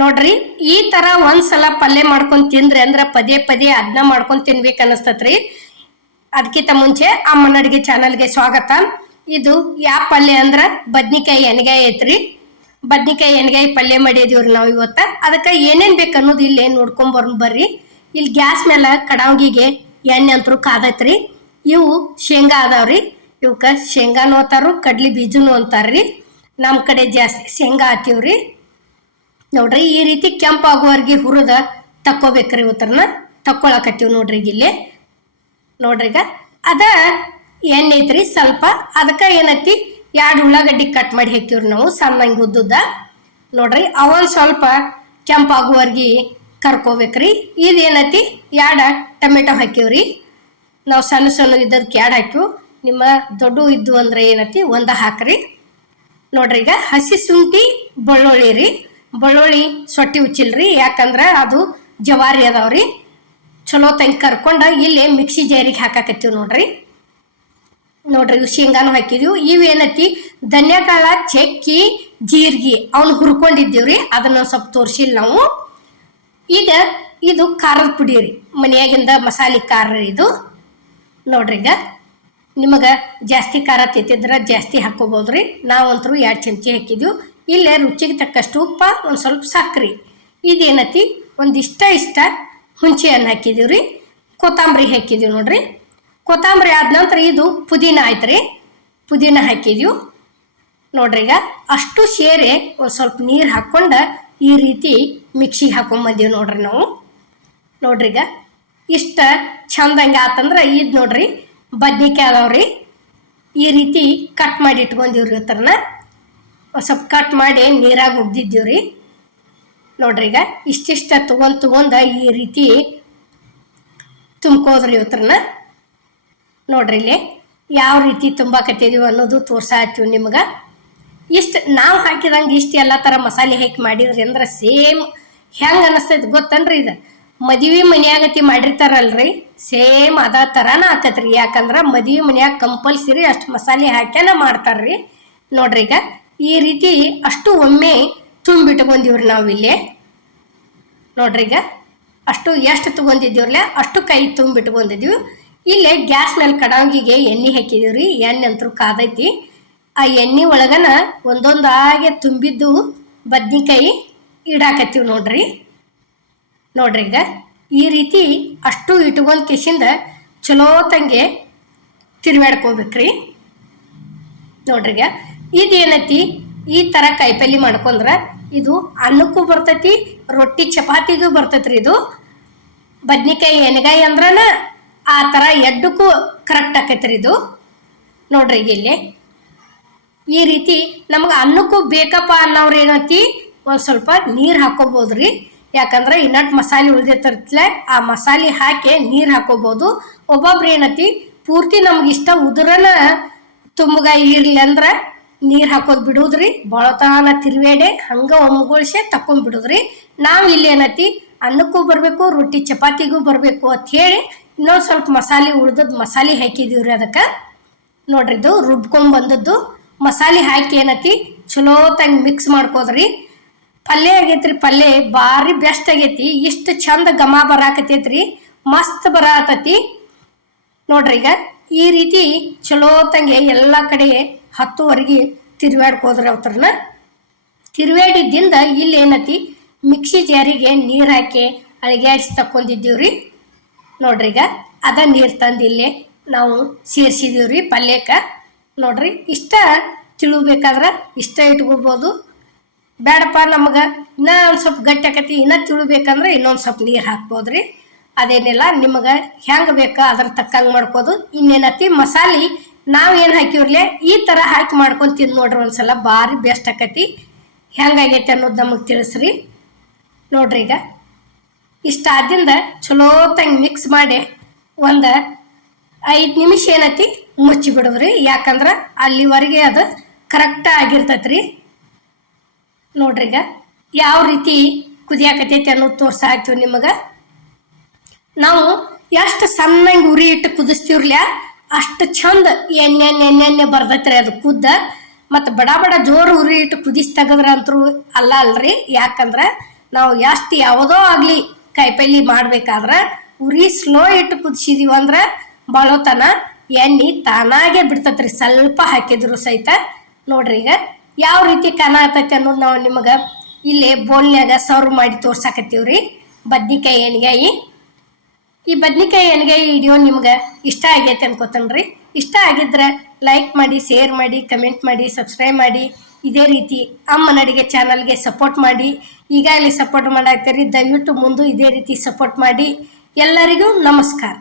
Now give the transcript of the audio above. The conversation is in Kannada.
ನೋಡ್ರಿ, ಈ ತರ ಒಂದ್ಸಲ ಪಲ್ಯ ಮಾಡ್ಕೊಂಡ್ ತಿಂದ್ರೆ ಅಂದ್ರ ಪದೇ ಪದೇ ಅದನ್ನ ಮಾಡ್ಕೊಂಡ್ ತಿನ್ಬೇಕು ಅನಸ್ತತ್ರಿ ಅದಕ್ಕಿಂತ ಮುಂಚೆ ಅಮ್ಮನ ಅಡಿಗೆ ಚಾನಲ್ಗೆ ಸ್ವಾಗತ. ಇದು ಯಾವ ಪಲ್ಯ ಅಂದ್ರ ಬದ್ನಿಕಾಯಿ ಎಣ್ಗಾಯಿ ಐತ್ರಿ. ಬದ್ನಿಕಾಯಿ ಎಣ್ಗಾಯಿ ಪಲ್ಯ ಮಾಡಿದೀವ್ರಿ ನಾವು ಇವತ್ತ. ಅದಕ್ಕೆ ಏನೇನ್ ಬೇಕು ಅನ್ನೋದು ಇಲ್ಲಿ ನೋಡ್ಕೊಂಡ್ ಬರ್ರಿ. ಇಲ್ಲಿ ಗ್ಯಾಸ್ ಮೇಲೆ ಕಡಾವಿಗೆ ಎಣ್ಣೆ ಅಂತರೂ ಕಾದೈತ್ರಿ. ಇವು ಶೇಂಗಾ ಅದಾವ್ರಿ. ಇವಕ್ಕ ಶೇಂಗಾನು ಅಂತಾರು ಕಡ್ಲಿ ಬೀಜನು ಅಂತಾರ್ರಿ. ನಮ್ಮ ಕಡೆ ಜಾಸ್ತಿ ಶೇಂಗಾ ಹಾಕಿವ್ರಿ. ನೋಡ್ರಿ, ಈ ರೀತಿ ಕೆಂಪಾಗುವವರೆಗೆ ಹುರಿದ ತಕ್ಕೋಬೇಕ್ರಿ ಉತ್ತರನ. ತಕ್ಕೊಳಕತ್ತೀವಿ ನೋಡ್ರಿ ಈಗ ಇಲ್ಲಿ. ನೋಡ್ರಿ ಈಗ. ಅದ ಎಣ್ಣೆ ಐತ್ರಿ ಸ್ವಲ್ಪ. ಅದಕ್ಕೆ ಏನೈತಿ ಎರಡು ಉಳ್ಳಾಗಡ್ಡಿ ಕಟ್ ಮಾಡಿ ಹಾಕಿವ್ರಿ ನಾವು, ಸಣ್ಣಂಗೆ ಉದ್ದುದ್ದ. ನೋಡ್ರಿ, ಅವನ್ ಸ್ವಲ್ಪ ಕೆಂಪಾಗುವವರೆಗೆ ಕರ್ಕೋಬೇಕ್ರಿ. ಇದೇನೈತಿ ಎರಡು ಟೊಮೆಟೊ ಹಾಕಿವ್ರಿ ನಾವು ಸಣ್ಣ ಸಣ್ಣ ಇದ್ದದಕ್ಕೆ ಎರಡು ಹಾಕಿವು ನಿಮ್ಮ ದೊಡ್ಡ ಇದ್ದು ಅಂದ್ರೆ ಏನೈತಿ ಒಂದ ಹಾಕ್ರಿ. ನೋಡ್ರಿ ಈಗ ಹಸಿ ಶುಂಠಿ, ಬೆಳ್ಳುಳ್ಳಿ ರೀ. ಬೆಳ್ಳುಳ್ಳಿ ಸೊಟ್ಟಿ ಉಚ್ಚಿಲ್ರಿ, ಯಾಕಂದ್ರೆ ಅದು ಜವಾರಿ ಅದಾವ್ರಿ. ಚಲೋ ತಂಗಿ ಕರ್ಕೊಂಡು ಇಲ್ಲಿ ಮಿಕ್ಸಿ ಜಾರಿಗೆ ಹಾಕಾಕತ್ತೀವಿ ನೋಡ್ರಿ. ನೋಡ್ರಿ ಇವು ಶೇಂಗಾನು ಹಾಕಿದೀವಿ. ಇವೇನತಿ ಧನ್ಯಕಾಳ ಚಕ್ಕಿ, ಜೀರ್ಗಿ ಅವ್ನ ಹುರ್ಕೊಂಡಿದ್ದೀವ್ರಿ, ಅದನ್ನ ಸ್ವಲ್ಪ ತೋರಿಸಿಲ್ಲ ನಾವು. ಈಗ ಇದು ಖಾರದ ಪುಡಿ ರೀ, ಮನೆಯಾಗಿಂದ ಮಸಾಲೆ ಖಾರ ಇದು. ನೋಡ್ರಿ ಈಗ, ನಿಮಗೆ ಜಾಸ್ತಿ ಖಾರ ತಿಂತಿದ್ರೆ ಜಾಸ್ತಿ ಹಾಕೋಬೋದ್ರಿ. ನಾವಂತರೂ ಎರಡು ಚಮಚಿ ಹಾಕಿದ್ವಿ. ಇಲ್ಲೇ ರುಚಿಗೆ ತಕ್ಕಷ್ಟು ಉಪ್ಪ, ಒಂದು ಸ್ವಲ್ಪ ಸಕ್ಕರೆ ಇದೇನತಿ ಒಂದಿಷ್ಟ ಇಷ್ಟ ಹುಂಚೆ ಹಣ್ಣು ಹಾಕಿದೀವಿ ರೀ ಕೊತ್ತಂಬರಿ ಹಾಕಿದೀವಿ ನೋಡ್ರಿ. ಕೊತ್ತಂಬರಿ ಆದ ನಂತರ ಇದು ಪುದೀನ ಆಯ್ತು ರೀ ಪುದೀನ ಹಾಕಿದ್ದೀವಿ ನೋಡ್ರಿ ಈಗ ಅಷ್ಟು ಸೇರೆ ಒಂದು ಸ್ವಲ್ಪ ನೀರು ಹಾಕ್ಕೊಂಡು ಈ ರೀತಿ ಮಿಕ್ಸಿಗೆ ಹಾಕೊಂಬಂದೀವಿ ನೋಡ್ರಿ ನಾವು. ನೋಡ್ರಿ ಈಗ ಇಷ್ಟ ಚಂದಂಗೆ ಆತಂದ್ರೆ ಇದು ನೋಡ್ರಿ. ಬದ್ನಿಕಾಯಿ ಅದಾವ್ರಿ. ಈ ರೀತಿ ಕಟ್ ಮಾಡಿ ಇಟ್ಕೊಂಡಿವ್ರಿ ಹತ್ರನ ಸ್ವಲ್ಪ ಕಟ್ ಮಾಡಿ ನೀರಾಗ ರೀ. ನೋಡ್ರಿ ಈಗ ಇಷ್ಟಿಷ್ಟ ತೊಗೊಂಡು ತೊಗೊಂಡು ಈ ರೀತಿ ತುಂಬ್ಕೋದ್ರಿ ಇವತ್ತರನ್ನ ನೋಡ್ರಿ ಇಲ್ಲಿ ಯಾವ ರೀತಿ ತುಂಬಾಕತ್ತಿದೀವಿ ಅನ್ನೋದು ತೋರ್ಸಾತೀವಿ ನಿಮ್ಗೆ. ಇಷ್ಟು ನಾವು ಹಾಕಿದಂಗೆ ಇಷ್ಟು ಎಲ್ಲ ಥರ ಮಸಾಲೆ ಹಾಕಿ ಮಾಡಿದ್ರಿ ಅಂದ್ರೆ ಸೇಮ್ ಹೆಂಗೆ ಅನ್ನಿಸ್ತೈತಿ ಗೊತ್ತನ್ರಿ ಇದು. ಮದುವೆ ಮನೆಯಾಗತಿ ಮಾಡಿರ್ತಾರಲ್ರಿ ಸೇಮ್ ಅದ ಥರನ ಆಕತ್ರಿ. ಯಾಕಂದ್ರೆ ಮದುವೆ ಮನೆಯಾಗ ಕಂಪಲ್ಸರಿ ಅಷ್ಟು ಮಸಾಲೆ ಹಾಕ್ಯಾನ ಮಾಡ್ತಾರ್ರಿ. ನೋಡ್ರಿ ಈಗ ಈ ರೀತಿ ಅಷ್ಟು ಒಮ್ಮೆ ತುಂಬಿಟ್ಕೊಂಡಿವ್ರಿ ನಾವು ಇಲ್ಲಿ. ನೋಡ್ರಿ ಈಗ, ಅಷ್ಟು ಎಷ್ಟು ತಗೊಂಡಿದ್ದೀವ್ರಲ್ಲ ಅಷ್ಟು ಕೈ ತುಂಬಿಟ್ಕೊಂಡಿದ್ದೀವಿ ಇಲ್ಲೇ ಗ್ಯಾಸ್ ಮೇಲೆ ಕಡಾಂಗಿಗೆ ಎಣ್ಣೆ ಹಾಕಿದೀವ್ರಿ, ಎಣ್ಣೆ ಅಂತರೂ ಕಾದೈತಿ. ಆ ಎಣ್ಣೆ ಒಳಗನ ಒಂದೊಂದಾಗೆ ತುಂಬಿದ್ದು ಬದ್ನಿಕಾಯಿ ಇಡಾಕತ್ತೀವಿ ನೋಡ್ರಿ. ನೋಡ್ರಿ ಈಗ, ಈ ರೀತಿ ಅಷ್ಟು ಇಟ್ಕೊಂಡ್ ಕಿಸಿಂದ ಚಲೋ ತಂಗೆ ತಿರ್ವ್ಯಾಡ್ಕೋಬೇಕ್ರಿ. ನೋಡ್ರಿ ಈಗ ಇದೇನೈತಿ? ಈ ಥರ ಕಾಯಿಪಲ್ಲೆ ಮಾಡ್ಕೊಂಡ್ರ ಇದು ಅನ್ನಕ್ಕೂ ಬರ್ತೈತಿ, ರೊಟ್ಟಿ ಚಪಾತಿಗೂ ಬರ್ತೈತ್ರಿ ಇದು. ಬದ್ನಿಕಾಯಿ ಎಣ್ಗಾಯಿ ಅಂದ್ರನ ಆ ಥರ ಎಡ್ಡಕ್ಕೂ ಕರೆಕ್ಟ್ ಆಕೈತ್ರಿ ಇದು. ನೋಡ್ರಿ ಇಲ್ಲಿ. ಈ ರೀತಿ ನಮ್ಗೆ ಅನ್ನಕ್ಕೂ ಬೇಕಪ್ಪ ಅನ್ನೋರು ಏನೈತಿ? ಒಂದು ಸ್ವಲ್ಪ ನೀರು ಹಾಕೋಬೋದ್ರಿ. ಯಾಕಂದ್ರೆ ಇನ್ನಟ್ ಮಸಾಲೆ ಉಳಿದಿರ್ತೈತ್ಲೆ, ಆ ಮಸಾಲೆ ಹಾಕಿ ನೀರು ಹಾಕೋಬಹುದು ಒಬ್ಬೊಬ್ರು ಏನತಿ? ಪೂರ್ತಿ ನಮ್ಗೆ ಇಷ್ಟ ಉದುರನ ತುಂಬಗಾಯಿ ಇರ್ಲಿ ಅಂದ್ರೆ ನೀರು ಹಾಕೋದು ಬಿಡುದ್ರಿ? ಬಳತಾನ ತಿರುವೇಡೆ ಹಂಗ ಒಮ್ಗೊಳ್ಸೆ ತಕೊಂಡ್ ಬಿಡುದ್ರಿ. ನಾವು ಇಲ್ಲಿ ಏನತಿ? ಅನ್ನಕ್ಕೂ ಬರಬೇಕು, ರೊಟ್ಟಿ ಚಪಾತಿಗೂ ಬರಬೇಕು ಅಂತ ಹೇಳಿ ಇನ್ನೊಂದು ಸ್ವಲ್ಪ ಮಸಾಲೆ ಉಳ್ದದ್ ಮಸಾಲೆ ಹಾಕಿದೀವ್ರಿ ಅದಕ್ಕೆ. ನೋಡ್ರಿ ಇದು ರುಬ್ಕೊಂಡ್ ಬಂದದ್ದು. ಮಸಾಲೆ ಹಾಕಿ ಏನತಿ? ಚಲೋ ತಂಗ್ ಮಿಕ್ಸ್ ಮಾಡ್ಕೋದ್ರಿ. ಪಲ್ಯ ಆಗೈತ್ರಿ, ಪಲ್ಯ ಭಾರಿ ಬೆಸ್ಟ್ ಆಗೈತಿ. ಇಷ್ಟ ಚಂದ ಘಮ ಬರಾಕತೈತ್ರಿ. ಮಸ್ತ್ ಬರಾತತಿ ನೋಡ್ರಿ ಈಗ ಈ ರೀತಿ ಚಲೋ ತಂಗೆ ಎಲ್ಲ ಕಡೆ ಹತ್ತುವರೆಗೆ ತಿರುವಾಡ್ಕೋದ್ರಿ ಅವತ್ರನ್ನ ತಿರುವಾಡಿದ್ದಿಂದ ಇಲ್ಲಿ ಏನತಿ? ಮಿಕ್ಸಿ ಜಾರಿಗೆ ನೀರು ಹಾಕಿ ಅಳಗ್ಯಾಡಿಸಿ ತಕ್ಕೊಂಡಿದ್ದೀವಿ ರೀ ನೋಡ್ರಿ ಈಗ ಅದ ನೀರು ತಂದು ಇಲ್ಲಿ ನಾವು ಸೇರಿಸಿದೀವ್ರಿ ಪಲ್ಯಕ್ಕೆ ನೋಡ್ರಿ ಇಷ್ಟ ತಿಳುಬೇಕಾದ್ರೆ ಇಷ್ಟ ಇಟ್ಕೋಬೋದು. ಬೇಡಪ್ಪ ನಮಗೆ ಇನ್ನೂ ಒಂದು ಸ್ವಲ್ಪ ಗಟ್ಟಿ ಆಕತಿ, ಇನ್ನೂ ತಿಳುಬೇಕಂದ್ರೆ ಇನ್ನೊಂದು ಸ್ವಲ್ಪ ನೀರು ಹಾಕ್ಬೋದ್ರಿ. ಅದೇನಿಲ್ಲ ನಿಮಗೆ ಹೆಂಗೆ ಬೇಕು ಅದ್ರ ತಕ್ಕಂಗೆ ಮಾಡ್ಕೋದು. ಇನ್ನೇನತಿ ಮಸಾಲೆ ನಾವು ಏನು ಹಾಕಿವ್ರಲೆ ಈ ಥರ ಹಾಕಿ ಮಾಡ್ಕೊಂಡು ತಿಂದು ನೋಡ್ರಿ ಒಂದ್ಸಲ ಭಾರಿ ಬೆಸ್ಟ್ ಆಕತಿ. ಹೆಂಗಾಗೈತೆ ಅನ್ನೋದು ನಮಗೆ ತಿಳಿಸ್ರಿ. ನೋಡ್ರಿ ಈಗ. ಇಷ್ಟ ಆದಿಂದ ಚಲೋ ತಂಗೆ ಮಿಕ್ಸ್ ಮಾಡಿ ಒಂದು ಐದು ನಿಮಿಷ ಏನೈತಿ ಮುಚ್ಚಿ ಬಿಡವ್ರಿ ಯಾಕಂದ್ರೆ ಅಲ್ಲಿವರೆಗೆ ಅದು ಕರೆಕ್ಟ್ ಆಗಿರ್ತೈತ್ರಿ. ನೋಡ್ರಿ ಈಗ. ಯಾವ ರೀತಿ ಕುದಿಯಾಕತೈತಿ ಅನ್ನೋದು ತೋರ್ಸ ಹಾಕ್ತೀವಿ ನಿಮಗೆ. ನಾವು ಎಷ್ಟು ಸಣ್ಣಂಗೆ ಉರಿ ಇಟ್ಟು ಕುದಿಸ್ತೀವ್ರಲ್ಲ ಅಷ್ಟು ಚಂದ ಎಣ್ಣೆ ಎಣ್ಣೆ ಎಣ್ಣೆ ಬರ್ತೈತ್ರಿ ಅದು ಕುದ್ದ. ಮತ್ತು ಬಡ ಬಡ ಜೋರು ಉರಿ ಇಟ್ಟು ಕುದಿಸಿ ತೆಗದ್ರ ಅಂತರೂ ಅಲ್ಲ ಅಲ್ರಿ. ಯಾಕಂದ್ರೆ ನಾವು ಎಷ್ಟು ಯಾವುದೋ ಆಗಲಿ ಕಾಯಿಪಲ್ಲೆ ಮಾಡ್ಬೇಕಾದ್ರೆ ಉರಿ ಸ್ಲೋ ಇಟ್ಟು ಕುದಿಸಿದೀವಿ ಅಂದ್ರೆ ಬಳೋತನ ಎಣ್ಣೆ ತಾನಾಗೆ ಬಿಡ್ತತ್ರಿ. ಸ್ವಲ್ಪ ಹಾಕಿದ್ರು ಸಹಿತ. ನೋಡ್ರಿ ಈಗ ಯಾವ ರೀತಿ ಕನ ಆಗ್ತೈತೆ ಅನ್ನೋದು ನಾವು ನಿಮಗೆ ಇಲ್ಲಿ ಬೋಲ್ನ್ಯಾಗ ಸರ್ವ್ ಮಾಡಿ ತೋರ್ಸಾಕತ್ತೀವ್ರಿ. ಬದ್ನಿಕಾಯಿ ಎಣ್ಗಾಯಿ. ಈ ಬದ್ನಿಕಾಯಿ ಎಣ್ಗೆ ವಿಡಿಯೋ ನಿಮ್ಗೆ ಇಷ್ಟ ಆಗೈತೆ ಅನ್ಕೋತನ್ರಿ. ಇಷ್ಟ ಆಗಿದ್ರೆ ಲೈಕ್ ಮಾಡಿ ಶೇರ್ ಮಾಡಿ ಕಮೆಂಟ್ ಮಾಡಿ ಸಬ್ಸ್ಕ್ರೈಬ್ ಮಾಡಿ. ಇದೇ ರೀತಿ ಅಮ್ಮನ ಅಡಿಗೆ ಚಾನಲ್ಗೆ ಸಪೋರ್ಟ್ ಮಾಡಿ. ಈಗಾಗಲೇ ಸಪೋರ್ಟ್ ಮಾಡಾಕ್ತೀರಿ ದಯವಿಟ್ಟು ಮುಂದೆ ಇದೇ ರೀತಿ ಸಪೋರ್ಟ್ ಮಾಡಿ. ಎಲ್ಲರಿಗೂ ನಮಸ್ಕಾರ.